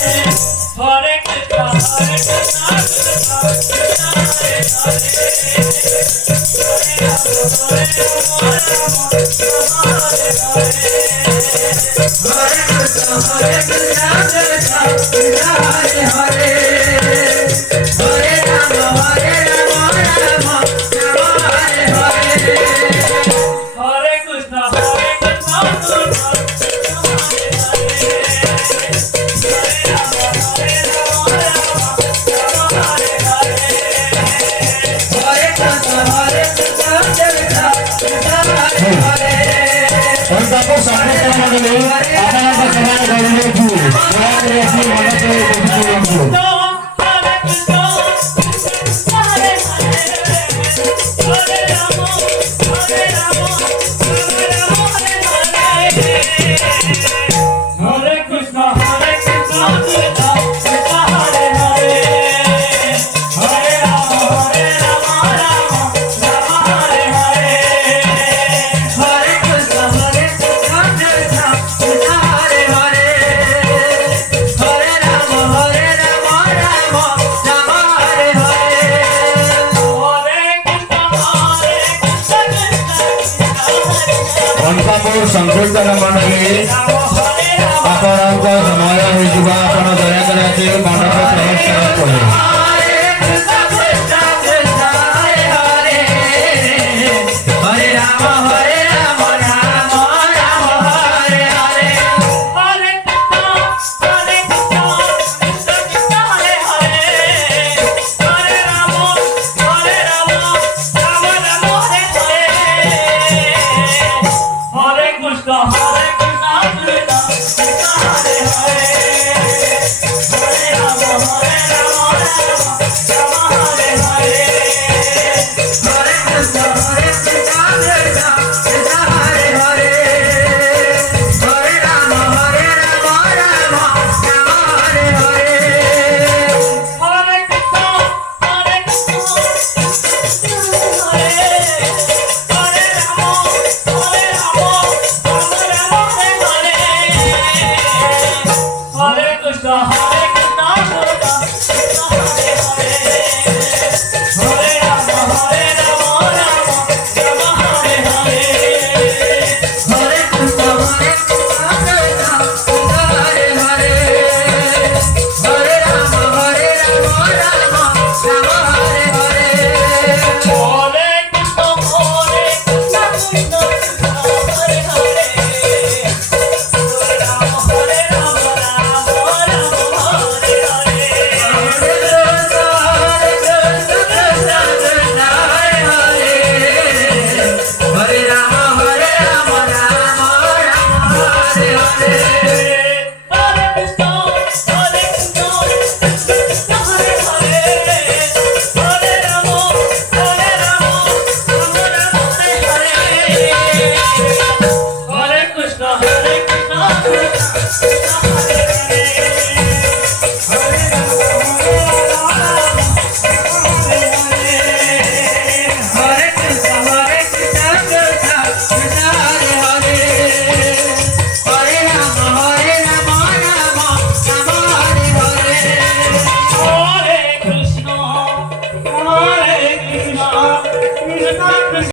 Hare Krishna, Hare Krishna, Krishna Krishna, Hare Hare, Hare Rama, Hare Rama, Hare Hare, Hare Krishna, Hare Krishna, Krishna Hare Hare, Hare Rama, Hare Rama, Rama Hare Hare, Hare Krishna, Hare Krishna, Krishna Untuk sampai dulu, apa semangat dari ibu, dari ibu mana dari ibu. Hare Krishna, Hare Krishna, Krishna Krishna, Hare Hare, Hare Rama, Hare Rama, Rama Rama, Hare Hare, Hare Krishna, Hare Krishna, Krishna Krishna, Hare Hare, Hare Rama, Hare Rama, Rama Rama, Hare Hare, Hare Krishna, Hare Krishna, Krishna Krishna, Onkamu Sankirtan Mandali, ଆପଣଙ୍କ ସମୟ ହୋଇଯିବା ଆପଣ ଦୟାକରି ଆସି ମଣ୍ଡପ ପ୍ରବେଶ କରନ୍ତୁ।